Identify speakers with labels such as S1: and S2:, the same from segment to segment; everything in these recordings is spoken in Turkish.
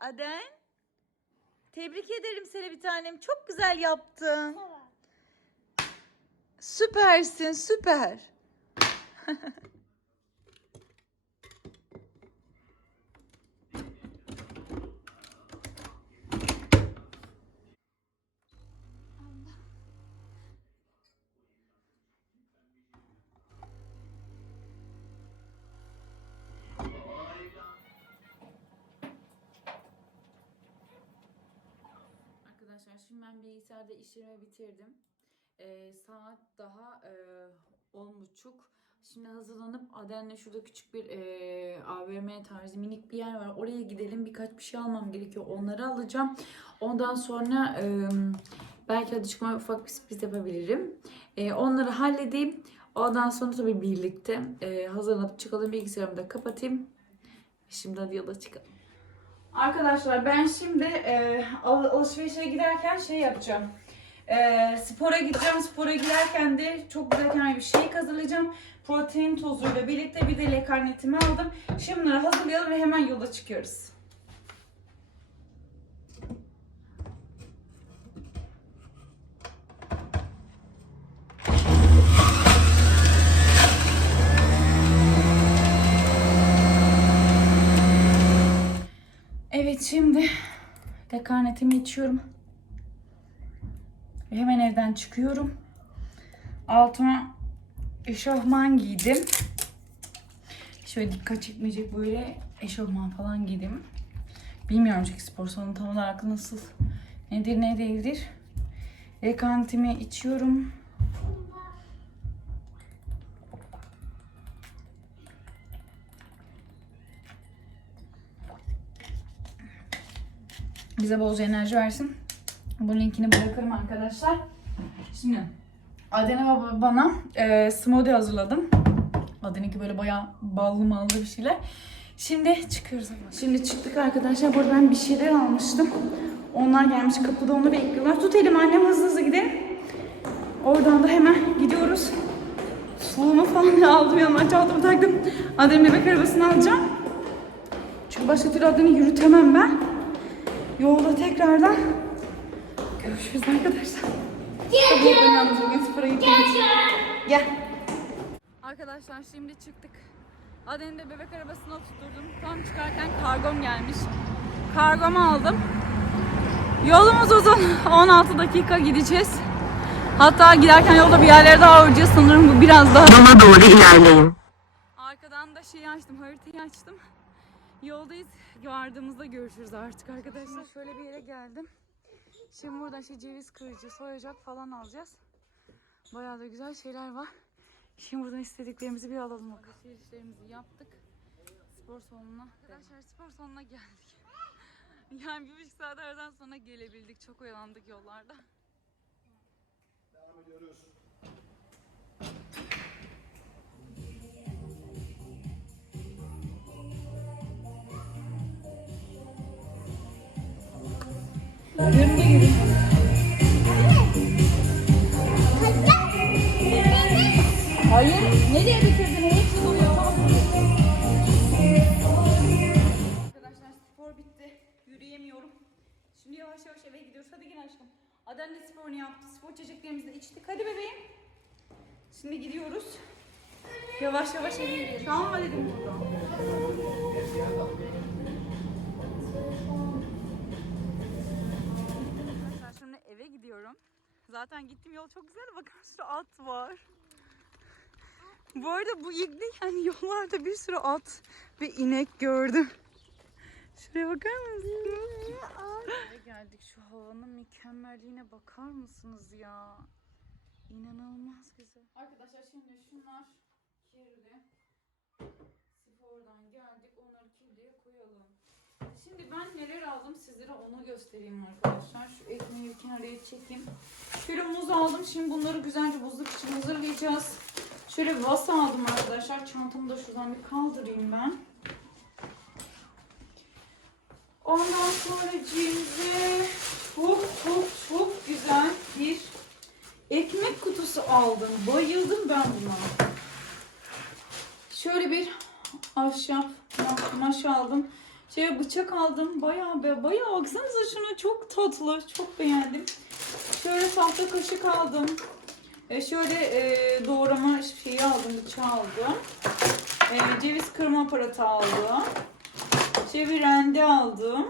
S1: Aden. Tebrik ederim seni bir tanem. Çok güzel yaptın.
S2: Tamam.
S1: Süpersin süper. Arkadaşlar şimdi ben bilgisayarda işlerimi bitirdim. Ee, saat daha e, on buçuk. Şimdi hazırlanıp Aden'le şurada küçük bir e, AVM tarzı minik bir yer var. Oraya gidelim. Birkaç bir şey almam gerekiyor. Onları alacağım. Ondan sonra e, belki hadi çıkma ufak bir sürpriz yapabilirim. E, onları halledeyim. Ondan sonra tabii birlikte e, hazırlanıp çıkalım. Bilgisayarımı da kapatayım. Şimdi hadi yola çıkalım. Arkadaşlar ben şimdi e, al- alışverişe giderken şey yapacağım. E, spora gideceğim. Spora giderken de çok güzel bir şey hazırlayacağım. Protein tozuyla birlikte bir de lekarnetimi aldım. Şimdi hazırlayalım ve hemen yola çıkıyoruz. Şimdi lekarnetimi içiyorum. Hemen evden çıkıyorum. Altıma eşofman giydim. Şöyle dikkat çekmeyecek böyle eşofman falan giydim. Bilmiyorum çünkü spor salonu tam olarak nasıl nedir ne değildir. Lekarnetimi içiyorum. Bize bolca enerji versin. Bu linkini bırakırım arkadaşlar. Şimdi Adene ve bana e, smoothie hazırladım. Aden'inki böyle bayağı ballı mallı bir şeyler. Şimdi çıkıyoruz. Şimdi çıktık arkadaşlar. Burada ben bir şeyler almıştım. Onlar gelmiş kapıda onu bekliyorlar. Tut elimi annem hızlı hızlı gidelim. Oradan da hemen gidiyoruz. Suluğumu falan aldım yanıma çantamı taktım. Adem'in bebek arabasını alacağım. Çünkü başka türlü Adem'i yürütemem ben. Yolda tekrardan görüşürüz arkadaşlar. Tabii ben yalnız bugün spora. Gel. Arkadaşlar şimdi çıktık. Aden'i de bebek arabasına tutturdum. Tam çıkarken kargom gelmiş. Kargomu aldım. Yolumuz uzun. 16 dakika gideceğiz. Hatta giderken yolda bir yerlere daha uğrayacağız. Sanırım bu biraz daha
S3: Yola doğru ilerleyin.
S1: Arkadan da şeyi açtım, haritayı açtım. Yoldayız. Vardığımızda görüşürüz artık arkadaşlar. Şöyle bir yere geldim. Şimdi burada işte ceviz kırıcı, soyacak falan alacağız. Bayağı da güzel şeyler var. Şimdi buradan istediklerimizi bir alalım bakalım. Alışverişlerimizi yaptık. Spor salonuna. Arkadaşlar spor salonuna geldik. Yani bir buçuk saat aradan sonra gelebildik. Çok oyalandık yollarda. Görünce gibi. Hayır. Nereye bitirdin? Arkadaşlar spor bitti. Yürüyemiyorum. Şimdi yavaş yavaş eve gidiyoruz. Hadi gel aşkım. Aden de sporunu yaptı. Spor içeceklerimizi de. Hadi bebeğim. Şimdi gidiyoruz. Yavaş yavaş eve gidiyoruz. Tamam mı dedim. Zaten gittiğim yol çok güzel. Bakın sürü at var. Bu arada bu ilk değil yani yollarda bir sürü at ve inek gördüm. Şuraya bakar mısınız? Eve geldik şu havanın mükemmelliğine bakar mısınız ya? İnanılmaz güzel. Arkadaşlar şimdi şunlar kirli. Spordan geldik onları kirliye koyalım. Şimdi ben neler aldım sizlere onu göstereyim arkadaşlar. Şu ekmeği bir kenarıya çekeyim. Şöyle muz aldım. Şimdi bunları güzelce buzluk için hazırlayacağız. Şöyle vasa aldım arkadaşlar. Çantamı da şuradan bir kaldırayım ben. Ondan sonra cimri çok çok çok güzel bir ekmek kutusu aldım. Bayıldım ben buna. Şöyle bir ahşap ma- maş aldım. Şöyle bıçak aldım. Bayağı bayağı baksanıza şuna çok tatlı. Çok beğendim. Şöyle tahta kaşık aldım. E şöyle e, doğrama şeyi aldım, bıçağı aldım. E, ceviz kırma aparatı aldım. Şöyle rende aldım.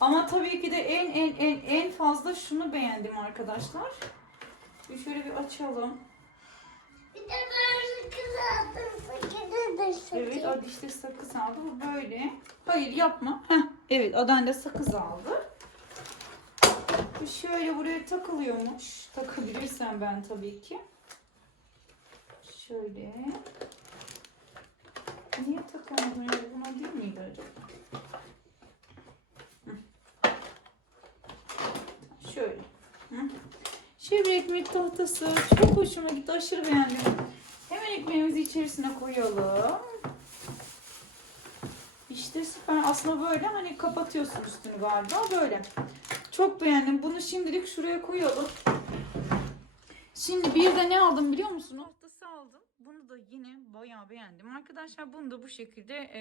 S1: Ama tabii ki de en en en en fazla şunu beğendim arkadaşlar. Bir şöyle bir açalım.
S2: Bir de böyle kız aldım. Sakın da
S1: Evet, Adi işte sakız aldı. Bu böyle. Hayır yapma. Heh, evet, Adan da sakız aldı. Bu şöyle buraya takılıyormuş. Takabilirsem ben tabii ki. Şöyle. Niye takamadım? Buna değil miydi acaba? Şöyle. Hı. Bir ekmek tahtası. Çok hoşuma gitti. Aşırı beğendim. Hemen ekmeğimizi içerisine koyalım. İşte süper. Aslında böyle hani kapatıyorsun üstünü galiba. Böyle. Çok beğendim. Bunu şimdilik şuraya koyalım. Şimdi bir de ne aldım biliyor musunuz? Da yine bayağı beğendim. Arkadaşlar bunu da bu şekilde e,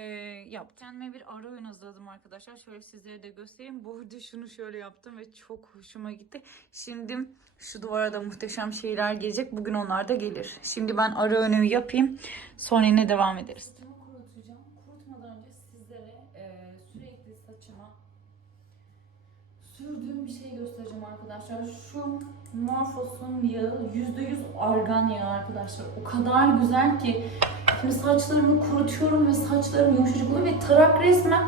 S1: yaptım. Kendime bir ara oyun hazırladım arkadaşlar. Şöyle sizlere de göstereyim. Bu arada şunu şöyle yaptım ve çok hoşuma gitti. Şimdi şu duvara da muhteşem şeyler gelecek. Bugün onlar da gelir. Şimdi ben ara önümü yapayım. Sonra yine devam ederiz. Saçımı kurutacağım. Kurutmadan önce sizlere e, sürekli saçıma sürdüğüm bir şey göstereceğim arkadaşlar. Şu Morphos'un yağı %100 argan yağı arkadaşlar. O kadar güzel ki şimdi saçlarımı kurutuyorum ve saçlarım yumuşacık oluyor ve tarak resmen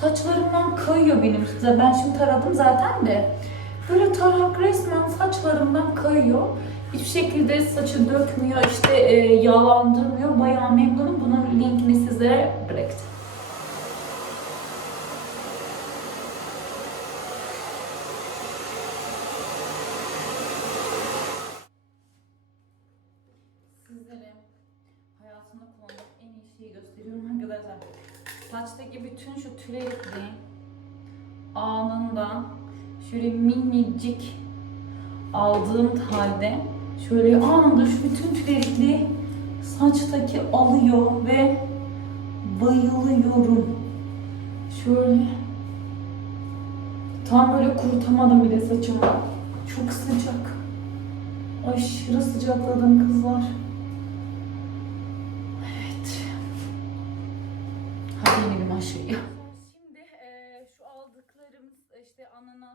S1: saçlarımdan kayıyor benim. Ben şimdi taradım zaten de. Böyle tarak resmen saçlarımdan kayıyor. Hiçbir şekilde saçı dökmüyor, işte e, yağlandırmıyor. Bayağı memnunum. Bunun linkini sizlere hayatımda kullandığım en iyi şeyi arkadaşlar. Saçtaki bütün şu tüyleri anında şöyle minicik aldığım halde şöyle anında şu bütün tüyleri saçtaki alıyor ve bayılıyorum. Şöyle tam böyle kurutamadım bile saçımı. Çok sıcak. Aşırı sıcakladım kızlar.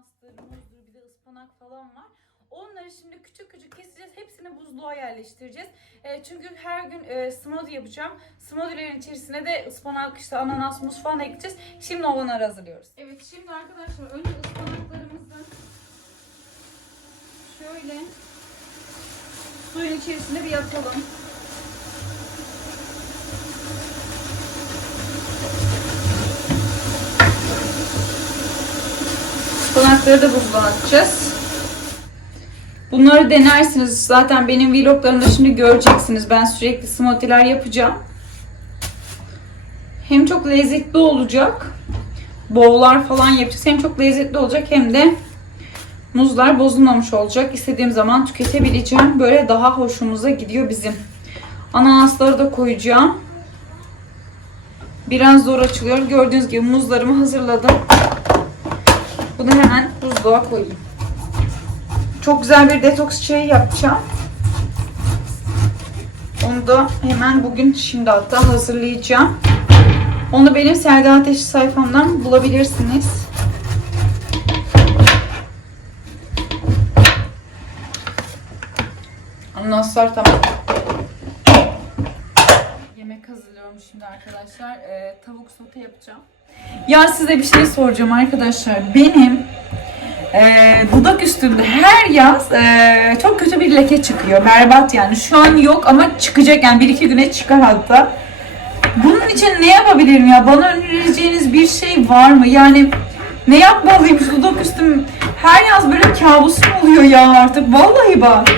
S1: Ananastır, muzdur bir de ıspanak falan var. Onları şimdi küçük küçük keseceğiz. Hepsini buzluğa yerleştireceğiz. Eee, çünkü her gün eee smoothie yapacağım. Smoothie'lerin içerisine de ıspanak, işte ananas, muz falan ekleyeceğiz. Şimdi onları hazırlıyoruz. Evet şimdi arkadaşlar önce ıspanaklarımızı şöyle suyun içerisine bir yatalım. Ispanakları da buzluğa atacağız. Bunları denersiniz. Zaten benim vloglarımda şimdi göreceksiniz. Ben sürekli smoothie'ler yapacağım. Hem çok lezzetli olacak. Bowl'lar falan yapacağız. Hem çok lezzetli olacak hem de muzlar bozulmamış olacak. İstediğim zaman tüketebileceğim. Böyle daha hoşumuza gidiyor bizim. Ananasları da koyacağım. Biraz zor açılıyor. Gördüğünüz gibi muzlarımı hazırladım. Bunu hemen buzluğa koyayım. Çok güzel bir detoks çayı yapacağım. Onu da hemen bugün şimdi hatta hazırlayacağım. Onu benim Selda Ateşi sayfamdan bulabilirsiniz. Ananaslar tamam. Yemek hazırlıyorum şimdi arkadaşlar. Ee, tavuk sote yapacağım. Ya size bir şey soracağım arkadaşlar. Benim e, dudak üstümde her yaz e, çok kötü bir leke çıkıyor. Berbat yani. Şu an yok ama çıkacak yani bir iki güne çıkar hatta. Bunun için ne yapabilirim ya? Bana önereceğiniz bir şey var mı? Yani ne yapmalıyım? Şu dudak üstüm her yaz böyle kabusum oluyor ya artık. Vallahi bak.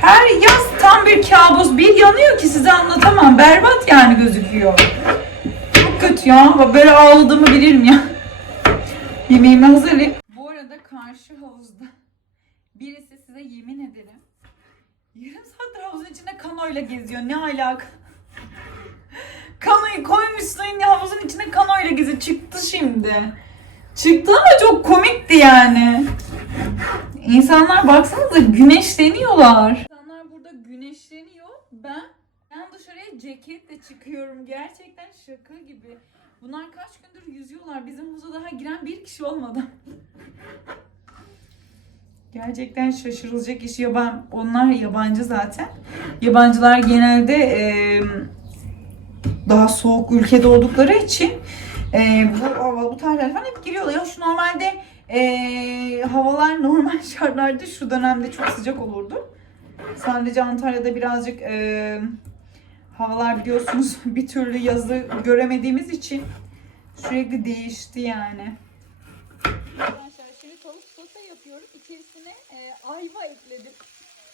S1: Her yaz tam bir kabus. Bir yanıyor ki size anlatamam. Berbat yani gözüküyor. Kötü ya. Böyle ağladığımı bilirim ya. Yemeğimi hazırlayayım. Bu arada karşı havuzda birisi size yemin ederim yarım saattir havuzun içinde kanoyla geziyor. Ne alaka? Kanoyu koymuşsun havuzun içinde kanoyla geziyor. Çıktı şimdi. Çıktı ama çok komikti yani. İnsanlar baksanıza güneşleniyorlar. İnsanlar burada güneşleniyor. Ben ben dışarıya ceketle çıkıyorum. Gerçekten şaka gibi. Bunlar kaç gündür yüzüyorlar. Bizim havuza daha giren bir kişi olmadı. Gerçekten şaşırılacak iş. Yaban, onlar yabancı zaten. Yabancılar genelde eee, daha soğuk ülkede oldukları için eee, bu hava, bu tarihler falan hep giriyorlar. Ya şu normalde eee, havalar normal şartlarda şu dönemde çok sıcak olurdu. Sadece Antalya'da birazcık eee, havalar biliyorsunuz bir türlü yazı göremediğimiz için sürekli değişti yani. Arkadaşlar şimdi tavuk sosa yapıyorum. İçerisine e, ayva ekledim.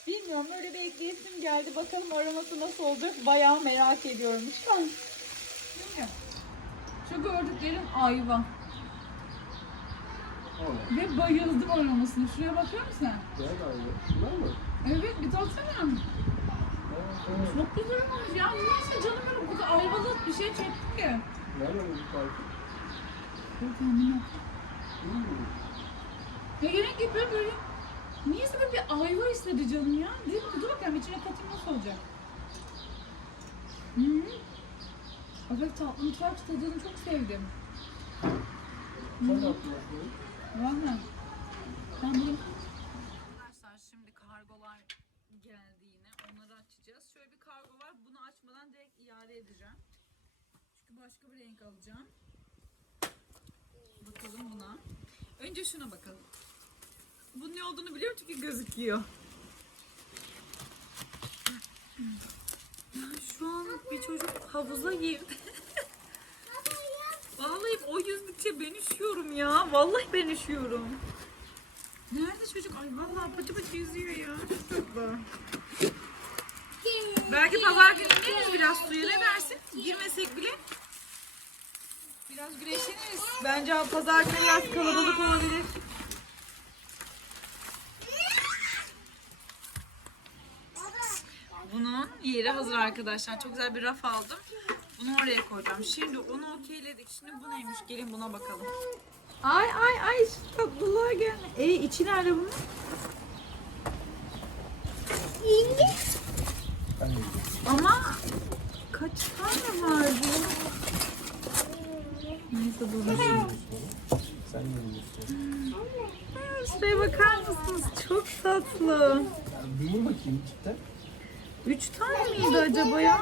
S1: Bilmiyorum öyle bir ekleyesim geldi. Bakalım aroması nasıl olacak. Bayağı merak ediyorum şu an. Bilmiyorum. Şu gördüklerim ayva. Ve bayıldım aromasına. Şuraya bakar mısın? Evet bir tatsana. Çok güzel olmuş ya. Neyse canım benim bu kadar ayvalı bir şey çekti ki. Dur kendime. Ya gerek yok böyle böyle. Niyeyse böyle bir ayva istedi canım ya. Değil mi? Dur bakalım içine katayım nasıl olacak. -hı. Evet tatlı mutfak tadını çok sevdim. Valla. Ben bunu... Arkadaşlar şimdi kargolar geldi yine. Onları açacağız. Şöyle bir kargo var. Bunu açmadan direkt iade edeceğim. Çünkü başka renk alacağım. Bakalım buna. Önce şuna bakalım. Bunun ne olduğunu biliyorum çünkü gözüküyor. Şu an bir çocuk havuza girdi. Vallahi o yüzdükçe ben üşüyorum ya. Vallahi ben üşüyorum. Nerede çocuk? Ay vallahi pıtı pıtı yüzüyor ya. Belki pazar günü biraz suya ne dersin? Girmesek bile. Biraz güneşleniriz. Bence pazar günü biraz kalabalık olabilir. Bunun yeri hazır arkadaşlar. Çok güzel bir raf aldım. Bunu oraya koyacağım. Şimdi onu okeyledik. Şimdi bu neymiş? Gelin buna bakalım. Ay ay ay şu tatlılığa gel. E içi nerede bunun? Ama kaç tane var Neyse buluruz. Şuraya bakar mısınız? Çok tatlı.
S3: Dur bakayım cidden.
S1: Üç tane miydi acaba ya?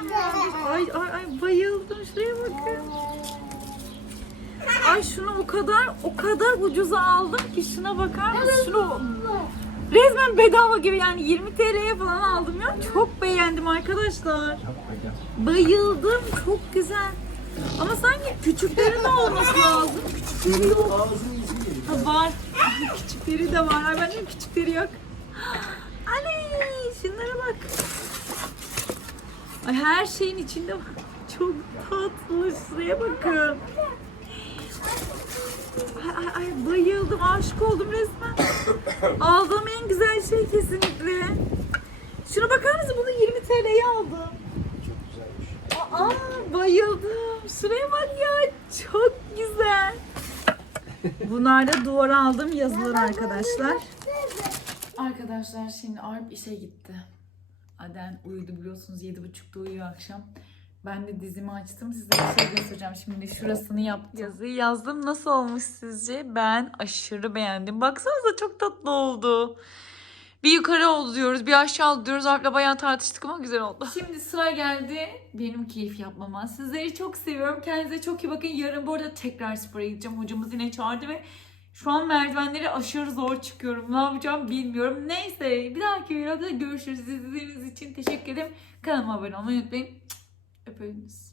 S1: Ay ay ay bayıldım. Şuraya bakın. Ay şunu o kadar o kadar ucuza aldım ki şuna bakar mısın? Şunu resmen bedava gibi yani 20 TL'ye falan aldım ya. Çok beğendim arkadaşlar. Bayıldım. Çok güzel. Ama sanki küçüklerin de olması lazım. Küçükleri yok. Ha, var. Küçükleri de var. Ay benim küçükleri yok. Anne şunlara bak. Ay her şeyin içinde var. Çok tatlı. Şuraya bakın. Ay, ay, ay bayıldım. Aşık oldum resmen. Aldığım en güzel şey kesinlikle. Şuna bakar mısın? Bunu 20 TL'ye aldım. Aa bayıldım. Şuraya bak ya. Çok güzel. Bunlar da duvara aldığım yazılar arkadaşlar. Arkadaşlar şimdi Arp işe gitti. Aden uyudu biliyorsunuz 7.30'da uyuyor akşam. Ben de dizimi açtım. Size bir şey göstereceğim. Şimdi şurasını yaptım. Yazıyı yazdım. Nasıl olmuş sizce? Ben aşırı beğendim. Baksanıza çok tatlı oldu. Bir yukarı oldu diyoruz, bir aşağı oldu diyoruz. Alp'le bayağı tartıştık ama güzel oldu. Şimdi sıra geldi benim keyif yapmama. Sizleri çok seviyorum. Kendinize çok iyi bakın. Yarın bu arada tekrar spora gideceğim. Hocamız yine çağırdı ve şu an merdivenleri aşırı zor çıkıyorum. Ne yapacağım bilmiyorum. Neyse bir dahaki videoda görüşürüz. İzlediğiniz için teşekkür ederim. Kanalıma abone olmayı unutmayın. Öpüyoruz.